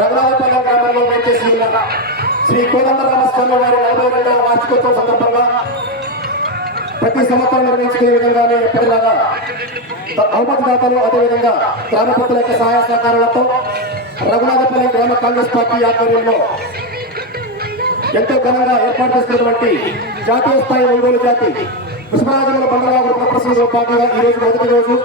రఘునాథపల్లి గ్రామంలో వేచేసి ఉన్న శ్రీ కోదండరామస్వామి వారి 42వ వార్షికోత్సవం సందర్భంగా ప్రతి సంవత్సరం నిర్వహించుకునే విధంగానే ఎప్పటిలాగా అవమతిదాతలు అదేవిధంగా గ్రామ పెద్దల యొక్క సహాయ సహకారాలతో రఘునాథపల్లి గ్రామ కాంగ్రెస్ పార్టీ ఆధ్వర్యంలో ఎంతో ఘనంగా ఏర్పాటు చేసినటువంటి జాతీయ స్థాయి ఒంగోలు జాతి పుష్పరాజముల బండలా ప్రదర్శనలో భాగంగా ఈ రోజు మొదటి రోజు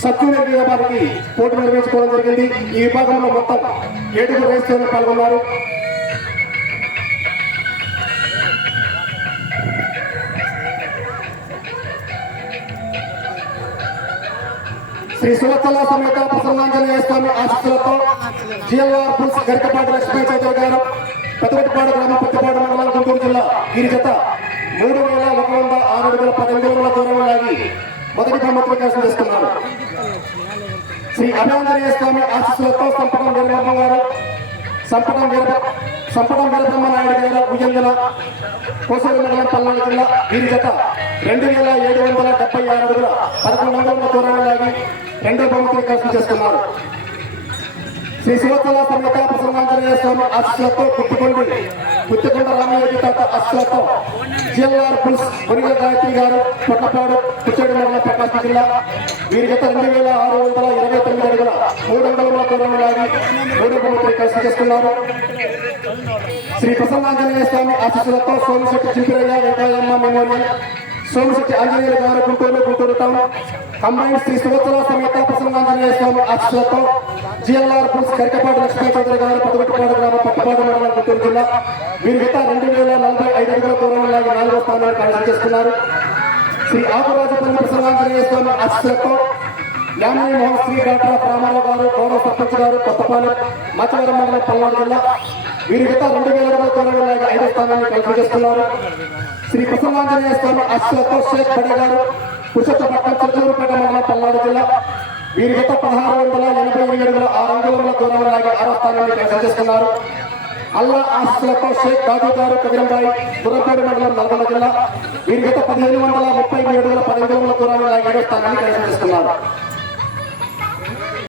సత్యవేది వ్యాపారికి పోటీ నిర్వహించుకోవడం జరిగింది. ఈ విభాగంలో మొత్తం 7 రేసులు పాల్గొన్నారు. శ్రీ సువత్సల సమేత ప్రసన్నాంజనేయ స్వామి ఆశీస్సులతో జిఎల్ఆర్ పుల్స్ గరికపాటి లక్ష్మీ చౌదరి గారు పెద్దగొట్టిపాడు గ్రామం పెద్దపాడు మండలం గుంటూరు జిల్లా వీరి జత 3,106 అడుగుల 10 అంగుళముల దూరంలో లాగి మొదటి బహుమతి కైవసం చేసుకున్నారు. శ్రీ అభినందనీయ స్వామి ఆశీస్సులతో సంపటం వీరబ్రహ్మ గారు సంపటం వీరబ్రహ్మ నాయుడు గారు ఉయ్యంజన కోసూరు మండలం పల్నాడు జిల్లా వీరి జత 2,776 అడుగుల 11 అంగుళముల దూరంలో లాగి రెండో బహుమతిని కైవసం చేసుకున్నారు. శ్రీ సువత్సల సమేత ప్రసన్నాంజనేయ స్వామి ఆశీస్సులతో గుత్తికొండ రామయోగి తాత ఆశీస్సులతో జిఎల్ఆర్ పుల్స్ మునిగల గాయత్రి గారు పొట్లపాడు కుచ్చేడు మండలం ప్రకాశం జిల్లా వీరి గత 2,629 అడుగుల 3 అంగుళముల దూరంలో లాగి మూడో బహుమతిని కైవసం చేసుకున్నారు. శ్రీ ప్రసన్నాంజనేయ స్వామి ఆశీస్సులతో సోమిశెట్టి చింపిరయ్య వెంకయ్యమ్మ మెమోరియల్ సోమిశెట్టి ఆంజనేయులు గారు గుంటూరు టౌన్ కంబైన్ శ్రీ సువత్సల సమేత ప్రసన్నాంజనేయ స్వామి ఆశీస్సులతో జిఎల్ఆర్ పుల్స్ గరికపాటి లక్ష్మీ చౌదరి గారు పెద్దగొట్టిపాడు గ్రామం పట్టుపాడు మండలం గుంటూరు జిల్లా వీరి గత 2,045 అడుగుల దూరంలో లాగి 4వ స్థానాన్ని కైవసం చేసుకున్నారు. శ్రీ ఆకురాజపల్లి ప్రసన్నాంజనేయ స్వామి ఆశీస్సులతో యామిని మోహన్ శ్రీ డాక్టర్ రామారావు గారు గౌరవ సర్పంచ్ గారు కొత్తపాలెం మచ్చవరం మండలం పల్నాడు జిల్లా వీరి గత 2,000 అడుగుల దూరంలో లాగి 5వ స్థానాన్ని కైవసం చేసుకున్నారు. శ్రీ ప్రసన్నాంజనేయ స్వామి ఆశీస్సులతో షేక్ బడే గారు పురుషోత్తపట్నం చిత్తూరుపేట మండలం పల్నాడు జిల్లా వీరి గత 1,687 అడుగుల 6 అంగుళముల దూరంలో లాగి 6వ స్థానాన్ని కైవసం చేసుకున్నారు. అల్లా ఆశీస్సులతో షేక్ దాదు గారు కదిరంబాయి గుర్రపేట మండలం నల్గొండ జిల్లా వీరి గత 1,537 అడుగుల 10 అంగుళముల దూరంలో లాగి 7వ స్థానాన్ని కైవసం చేసుకున్నారు.